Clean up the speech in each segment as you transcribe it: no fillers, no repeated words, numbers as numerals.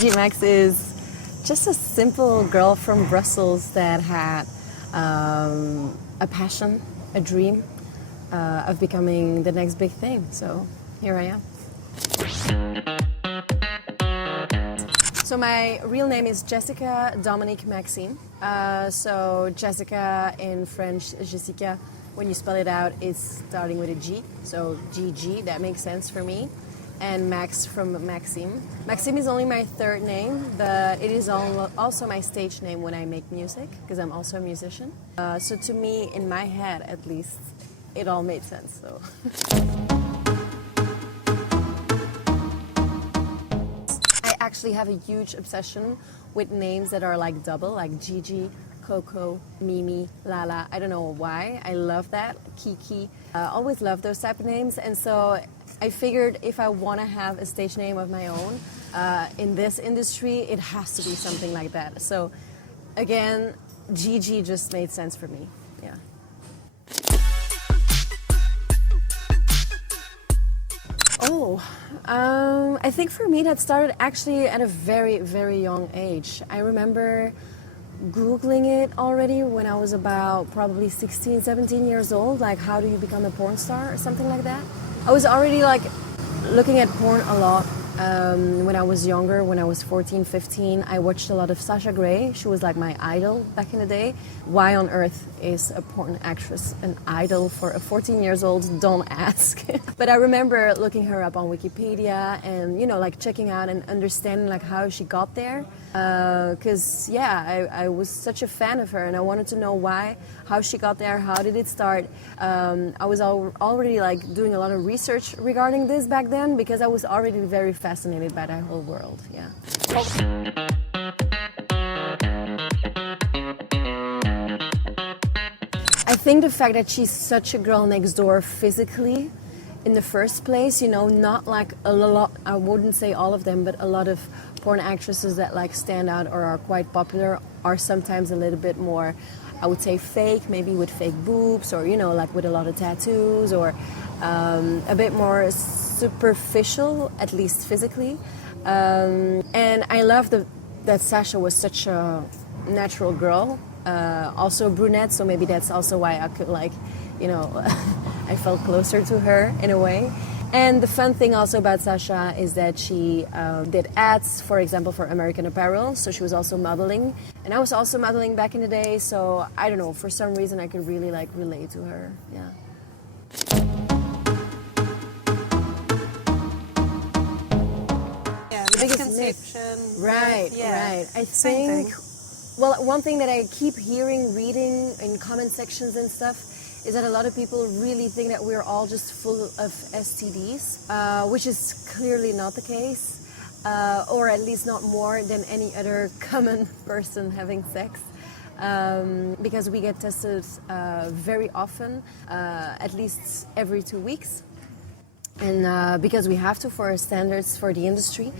Gigi Max is just a simple girl from Brussels that had a passion, a dream of becoming the next big thing. So here I am. So my real name is Jessica Dominique Maxime. So Jessica in French, Jessica, when you spell it out, it's starting with a G. So Gigi, that makes sense for me. And Max from Maxime. Maxime is only my third name, but it is also my stage name when I make music, because I'm also a musician. So to me, in my head at least, it all made sense. So. I actually have a huge obsession with names that are like double, like Gigi, Coco, Mimi, Lala. I don't know why. I love that. Kiki. Always love those type of names, and so I figured if I want to have a stage name of my own in this industry, it has to be something like that. So again, Gigi just made sense for me. Yeah. Oh, I think for me that started actually at a very, very young age. I remember Googling it already when I was about probably 16, 17 years old, like how do you become a porn star or something like that. I was already like looking at porn a lot when I was younger, when I was 14, 15. I watched a lot of Sasha Grey. She was like my idol back in the day. Why on earth is a porn actress an idol for a 14-year-old? Don't ask. But I remember looking her up on Wikipedia and, you know, like checking out and understanding like how she got there. Because, yeah, I was such a fan of her and I wanted to know why, how she got there, how did it start. I was already like doing a lot of research regarding this back then because I was already very fascinated by that whole world, yeah. I think the fact that she's such a girl next door physically in the first place, you know, not like a lot, I wouldn't say all of them, but a lot of porn actresses that like stand out or are quite popular are sometimes a little bit more, I would say fake, maybe with fake boobs or, you know, like with a lot of tattoos or a bit more superficial, at least physically. And I love that Sasha was such a natural girl, also a brunette, so maybe that's also why I could like, you know, I felt closer to her in a way. And the fun thing also about Sasha is that she did ads, for example, for American Apparel, so she was also modeling. And I was also modeling back in the day, so I don't know, for some reason I could really like relate to her, yeah. Misconception. Right, yeah. right. I think, well, one thing that I keep hearing, reading in comment sections and stuff, is that a lot of people really think that we're all just full of STDs, which is clearly not the case, or at least not more than any other common person having sex. Because we get tested very often, at least every 2 weeks. And because we have to for our standards for the industry.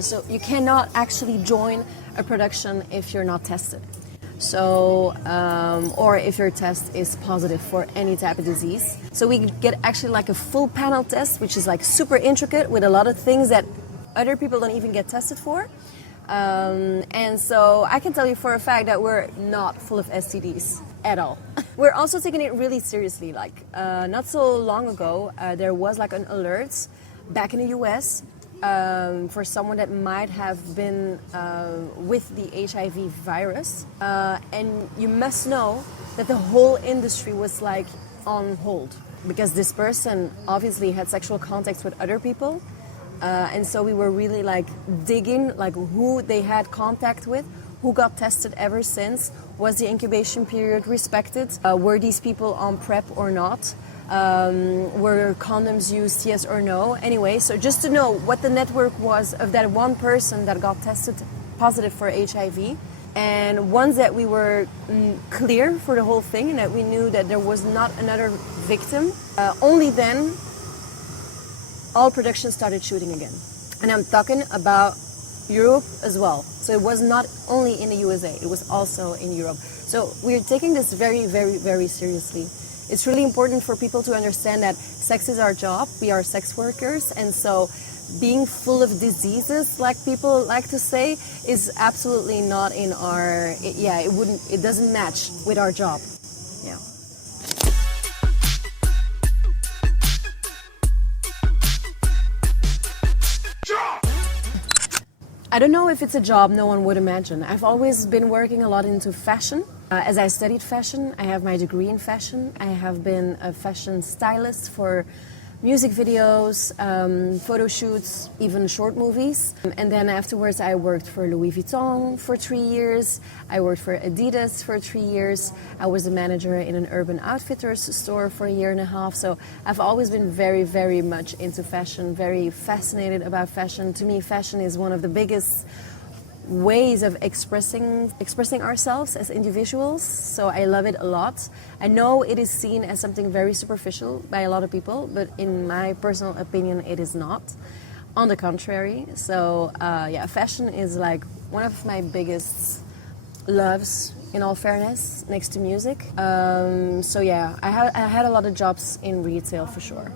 So you cannot actually join a production if you're not tested. So, or if your test is positive for any type of disease. So we get actually like a full panel test, which is like super intricate with a lot of things that other people don't even get tested for. And so I can tell you for a fact that we're not full of STDs at all. We're also taking it really seriously. Like not so long ago, there was like an alert back in the US for someone that might have been with the HIV virus. And you must know that the whole industry was like on hold because this person obviously had sexual contacts with other people. And so we were really like digging like who they had contact with, who got tested ever since, was the incubation period respected, were these people on PrEP or not, were condoms used, yes or no. Anyway, so just to know what the network was of that one person that got tested positive for HIV, and once that we were clear for the whole thing and that we knew that there was not another victim, only then all production started shooting again. And I'm talking about Europe as well. So it was not only in the USA, it was also in Europe. So we're taking this very, very, very seriously. It's really important for people to understand that sex is our job. We are sex workers. And so being full of diseases, like people like to say, is absolutely not in our, it doesn't match with our job. Yeah. I don't know if it's a job no one would imagine. I've always been working a lot into fashion. As I studied fashion, I have my degree in fashion. I have been a fashion stylist for music videos, photo shoots, even short movies. And then afterwards I worked for Louis Vuitton for 3 years. I worked for Adidas for 3 years. I was a manager in an Urban Outfitters store for 1.5 years. So I've always been very, very much into fashion, very fascinated about fashion. To me, fashion is one of the biggest ways of expressing ourselves as individuals, so I love it a lot. I know it is seen as something very superficial by a lot of people, but in my personal opinion it is not. On the contrary, so fashion is like one of my biggest loves, in all fairness, next to music. I had a lot of jobs in retail for sure.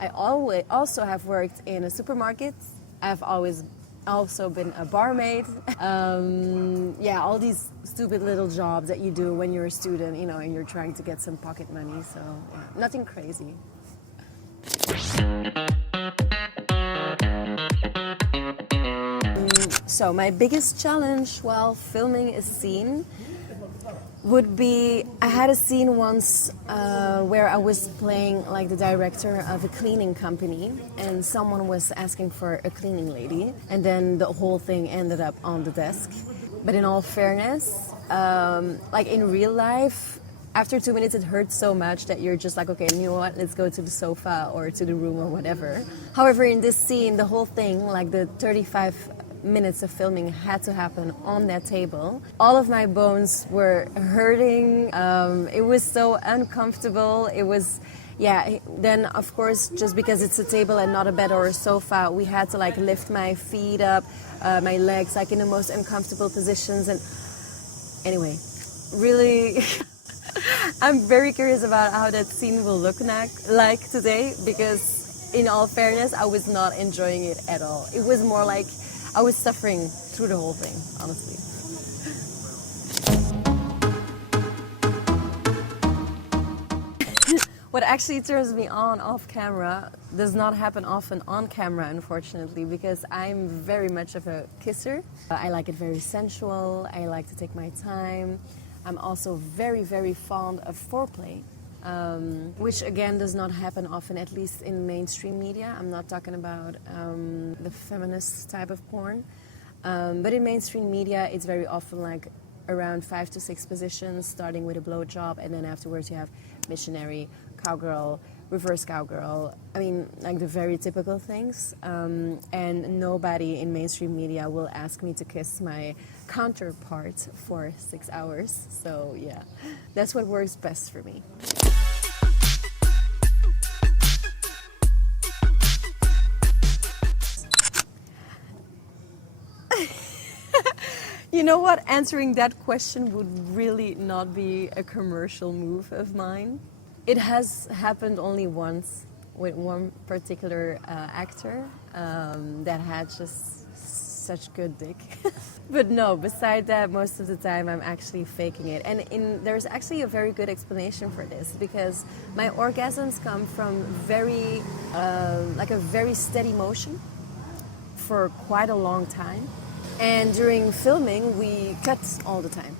I also have worked in a supermarket. I've always also been a barmaid. All these stupid little jobs that you do when you're a student, you know, and you're trying to get some pocket money. So nothing crazy. So my biggest challenge while filming a scene would be, I had a scene once where I was playing like the director of a cleaning company, and someone was asking for a cleaning lady, and then the whole thing ended up on the desk. But in all fairness, like in real life, after 2 minutes it hurts so much that you're just like, okay, you know what, let's go to the sofa or to the room or whatever. However, in this scene, the whole thing, like the 35 minutes of filming, had to happen on that table. All of my bones were hurting. It was so uncomfortable. It was, then of course, just because it's a table and not a bed or a sofa, we had to like lift my feet up, my legs like in the most uncomfortable positions. And anyway, really I'm very curious about how that scene will look like today, because in all fairness, I was not enjoying it at all. It was more like I was suffering through the whole thing, honestly. What actually turns me on off camera does not happen often on camera, unfortunately, because I'm very much of a kisser. I like it very sensual. I like to take my time. I'm also very, very fond of foreplay. Which again does not happen often, at least in mainstream media. I'm not talking about the feminist type of porn, but in mainstream media it's very often like around 5 to 6 positions, starting with a blowjob, and then afterwards you have missionary, cowgirl, reverse cowgirl. I mean, like the very typical things. And nobody in mainstream media will ask me to kiss my counterpart for 6 hours. So yeah, that's what works best for me. You know what? Answering that question would really not be a commercial move of mine. It has happened only once with one particular actor that had just such good dick. But no, beside that, most of the time I'm actually faking it. And there's actually a very good explanation for this, because my orgasms come from like a very steady motion for quite a long time. And during filming, we cut all the time.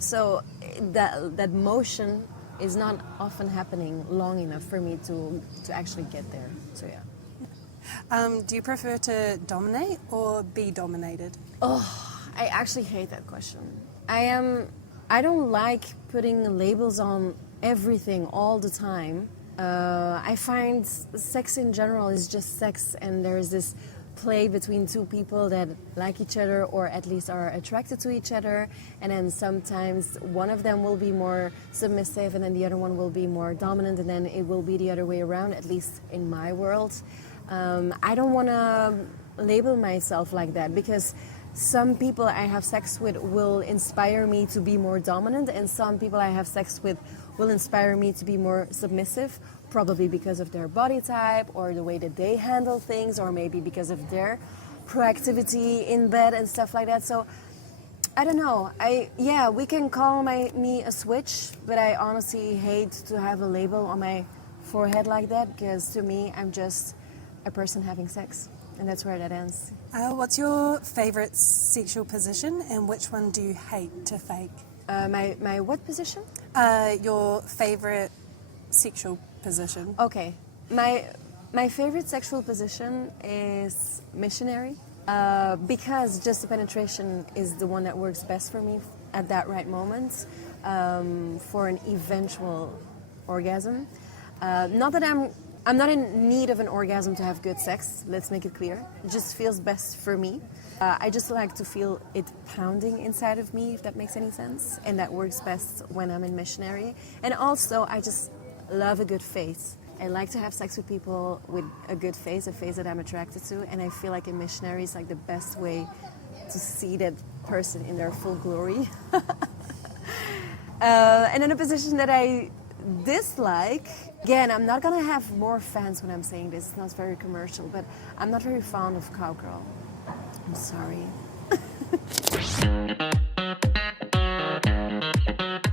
So that motion is not often happening long enough for me to actually get there. So yeah. Do you prefer to dominate or be dominated? Oh, I actually hate that question. I don't like putting labels on everything all the time. I find sex in general is just sex, and there's this play between two people that like each other, or at least are attracted to each other, and then sometimes one of them will be more submissive and then the other one will be more dominant, and then it will be the other way around, at least in my world. I don't want to label myself like that, because some people I have sex with will inspire me to be more dominant, and some people I have sex with will inspire me to be more submissive, probably because of their body type or the way that they handle things, or maybe because of their proactivity in bed and stuff like that. So I don't know. We can call me a switch, but I honestly hate to have a label on my forehead like that, because to me, I'm just a person having sex, and that's where that ends. What's your favorite sexual position, and which one do you hate to fake? My what position? Your favorite sexual position. Okay. My favorite sexual position is missionary, because just the penetration is the one that works best for me at that right moment, for an eventual orgasm. Not that I'm not in need of an orgasm to have good sex, let's make it clear. It just feels best for me. I just like to feel it pounding inside of me, if that makes any sense. And that works best when I'm in missionary. And also, I just love a good face. I like to have sex with people with a good face, a face that I'm attracted to. And I feel like in missionary is like the best way to see that person in their full glory. And in a position that I dislike, again, I'm not gonna have more fans when I'm saying this, it's not very commercial, but I'm not very fond of cowgirl. I'm sorry.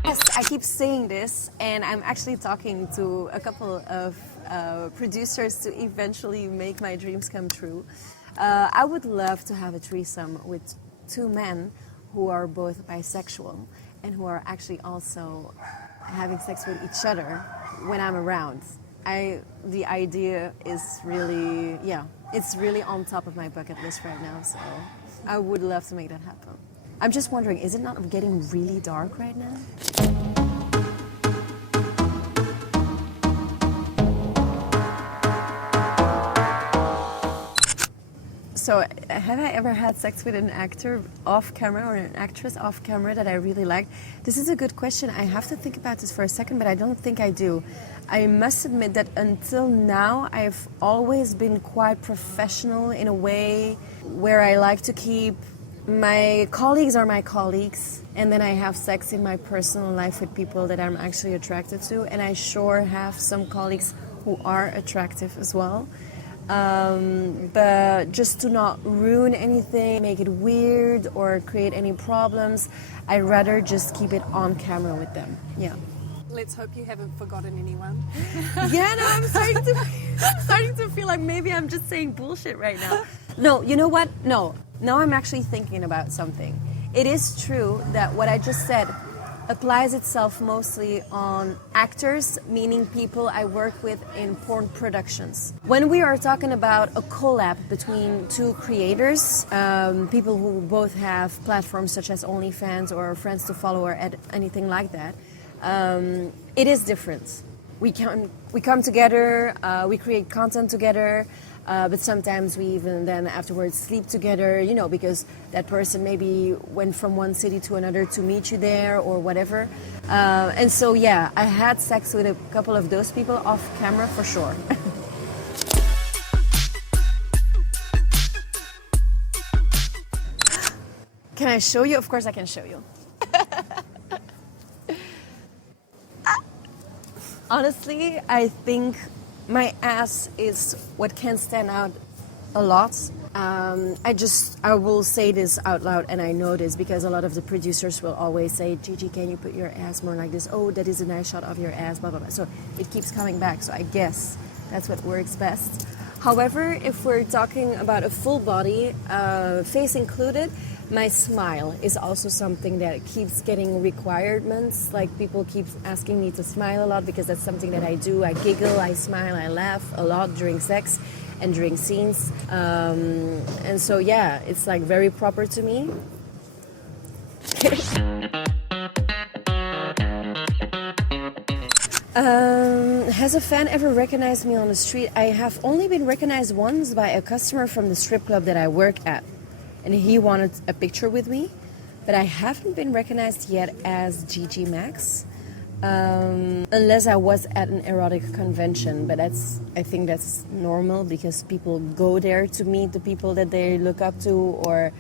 Yes, I keep saying this, and I'm actually talking to a couple of producers to eventually make my dreams come true. I would love to have a threesome with two men who are both bisexual and who are actually also having sex with each other when I'm around. The idea is really, it's really on top of my bucket list right now, so I would love to make that happen. I'm just wondering, is it not getting really dark right now? So, have I ever had sex with an actor off camera or an actress off camera that I really liked? This is a good question. I have to think about this for a second, but I don't think I do. I must admit that until now, I've always been quite professional in a way where I like to keep my colleagues are my colleagues, and then I have sex in my personal life with people that I'm actually attracted to, and I sure have some colleagues who are attractive as well. But just to not ruin anything, make it weird or create any problems, I'd rather just keep it on camera with them. Yeah. Let's hope you haven't forgotten anyone. Yeah, no, I'm starting to feel like maybe I'm just saying bullshit right now. No, you know what? No, now I'm actually thinking about something. It is true that what I just said applies itself mostly on actors, meaning people I work with in porn productions. When we are talking about a collab between two creators, people who both have platforms such as OnlyFans or Friends to Follow or anything like that, it is different. We come together, we create content together, but sometimes we even then afterwards sleep together, you know, because that person maybe went from one city to another to meet you there or whatever. And so, yeah, I had sex with a couple of those people off camera for sure. Can I show you? Of course I can show you. Honestly, I think my ass is what can stand out a lot. I will say this out loud, and I know this because a lot of the producers will always say, Gigi, can you put your ass more like this? Oh, that is a nice shot of your ass, blah, blah, blah. So it keeps coming back. So I guess that's what works best. However, if we're talking about a full body, face included, my smile is also something that keeps getting requirements. Like, people keep asking me to smile a lot because that's something that I do. I giggle, I smile, I laugh a lot during sex and during scenes. And so, yeah, it's like very proper to me. Has a fan ever recognized me on the street? I have only been recognized once by a customer from the strip club that I work at. And he wanted a picture with me, but I haven't been recognized yet as Gigi Max, unless I was at an erotic convention. But I think that's normal because people go there to meet the people that they look up to, or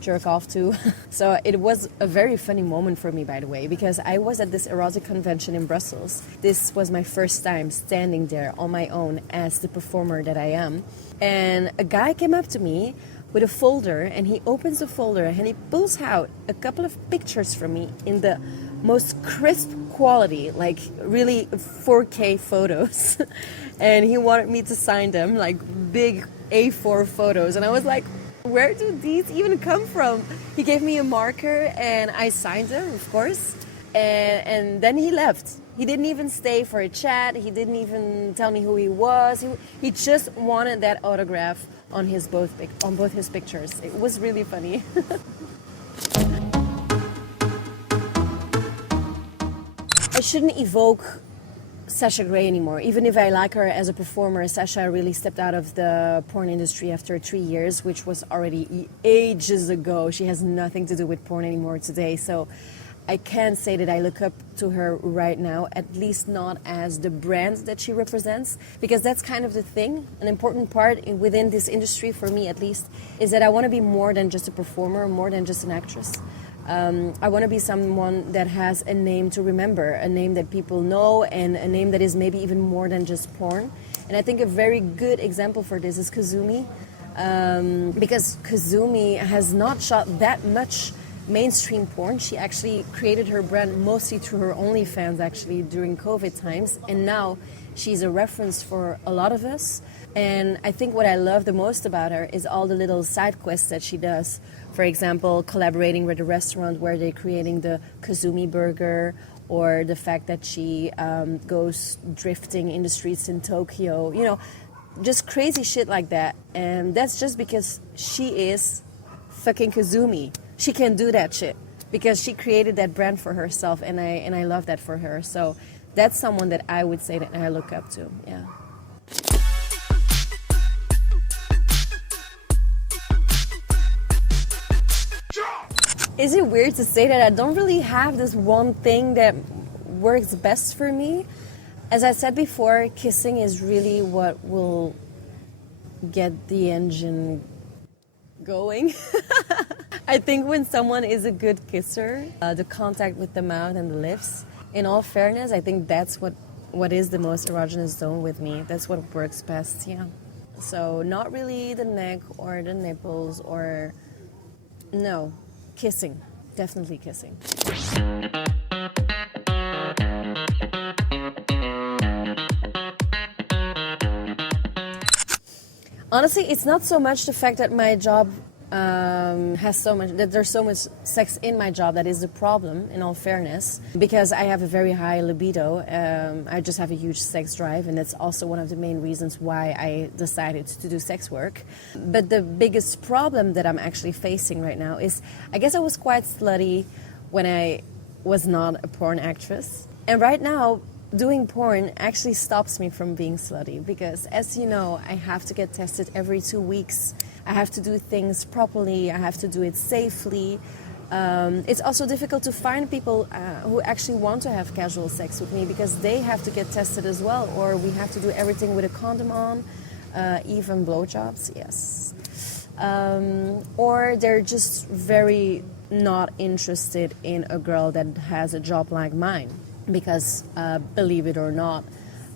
jerk off to. So it was a very funny moment for me, by the way, because I was at this erotic convention in Brussels. This was my first time standing there on my own as the performer that I am. And a guy came up to me with a folder, and he opens the folder and he pulls out a couple of pictures from me in the most crisp quality, like really 4K photos. And he wanted me to sign them, like big A4 photos. And I was like, where do these even come from? He gave me a marker and I signed them, of course. And then he left. He didn't even stay for a chat. He didn't even tell me who he was. He just wanted that autograph on both his pictures. It was really funny. I shouldn't evoke Sasha Grey anymore. Even if I like her as a performer, Sasha really stepped out of the porn industry after 3 years, which was already ages ago. She has nothing to do with porn anymore today. So I can't say that I look up to her right now, at least not as the brand that she represents, because that's kind of the thing. An important part within this industry, for me at least, is that I want to be more than just a performer, more than just an actress. I want to be someone that has a name to remember, a name that people know, and a name that is maybe even more than just porn. And I think a very good example for this is Kazumi, because Kazumi has not shot that much mainstream porn. She actually created her brand mostly through her OnlyFans, actually, during COVID times. And now she's a reference for a lot of us. And I think what I love the most about her is all the little side quests that she does. For example, collaborating with a restaurant where they're creating the Kazumi burger, or the fact that she goes drifting in the streets in Tokyo. You know, just crazy shit like that. And that's just because she is fucking Kazumi. She can do that shit because she created that brand for herself, and I love that for her. So that's someone that I would say that I look up to. Yeah. Is it weird to say that I don't really have this one thing that works best for me? As I said before, kissing is really what will get the engine going. I think when someone is a good kisser, the contact with the mouth and the lips, in all fairness, I think that's what is the most erogenous zone with me. That's what works best, yeah. So not really the neck or the nipples or... No, kissing. Definitely kissing. Honestly, it's not so much the fact that my job there's so much sex in my job that is the problem, in all fairness, because I have a very high libido. I just have a huge sex drive, and that's also one of the main reasons why I decided to do sex work. But the biggest problem that I'm actually facing right now is, I guess I was quite slutty when I was not a porn actress. And right now, doing porn actually stops me from being slutty because, as you know, I have to get tested every 2 weeks. I have to do things properly. I have to do it safely. It's also difficult to find people who actually want to have casual sex with me because they have to get tested as well, or we have to do everything with a condom on, even blowjobs, yes. Or they're just very not interested in a girl that has a job like mine. Because, believe it or not,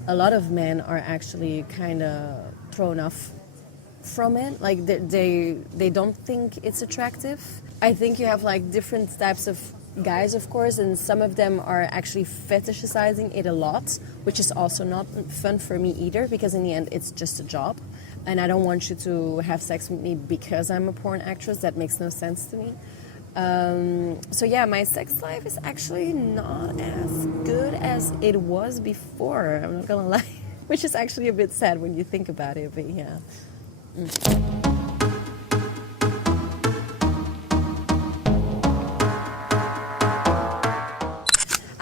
a lot of men are actually kind of thrown off from it. Like, they don't think it's attractive. I think you have, like, different types of guys, of course, and some of them are actually fetishizing it a lot, which is also not fun for me either, because in the end, it's just a job. And I don't want you to have sex with me because I'm a porn actress. That makes no sense to me. So yeah, my sex life is actually not as good as it was before, I'm not gonna lie, which is actually a bit sad when you think about it, but yeah.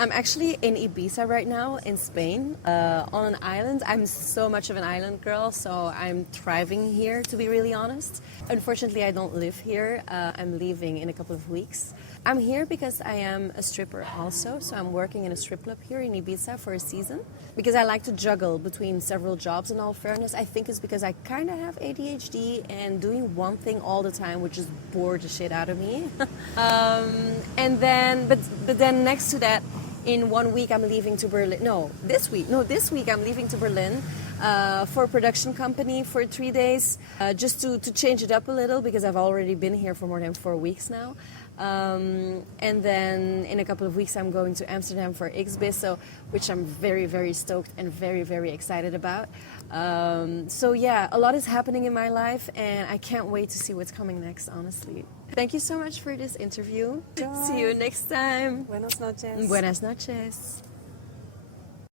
I'm actually in Ibiza right now in Spain, on an island. I'm so much of an island girl, so I'm thriving here, to be really honest. Unfortunately, I don't live here. I'm leaving in a couple of weeks. I'm here because I am a stripper also, so I'm working in a strip club here in Ibiza for a season. Because I like to juggle between several jobs, in all fairness. I think it's because I kind of have ADHD, and doing one thing all the time would just bore the shit out of me. And then, but then next to that, in 1 week I'm leaving to Berlin. This week I'm leaving to Berlin for a production company for 3 days, just to change it up a little, because I've already been here for more than 4 weeks now. And then in a couple of weeks I'm going to Amsterdam for XBIS, which I'm very, very stoked and very, very excited about. So yeah, a lot is happening in my life, and I can't wait to see what's coming next, honestly. Thank you so much for this interview. Bye. See you next time. Buenas noches. Buenas noches.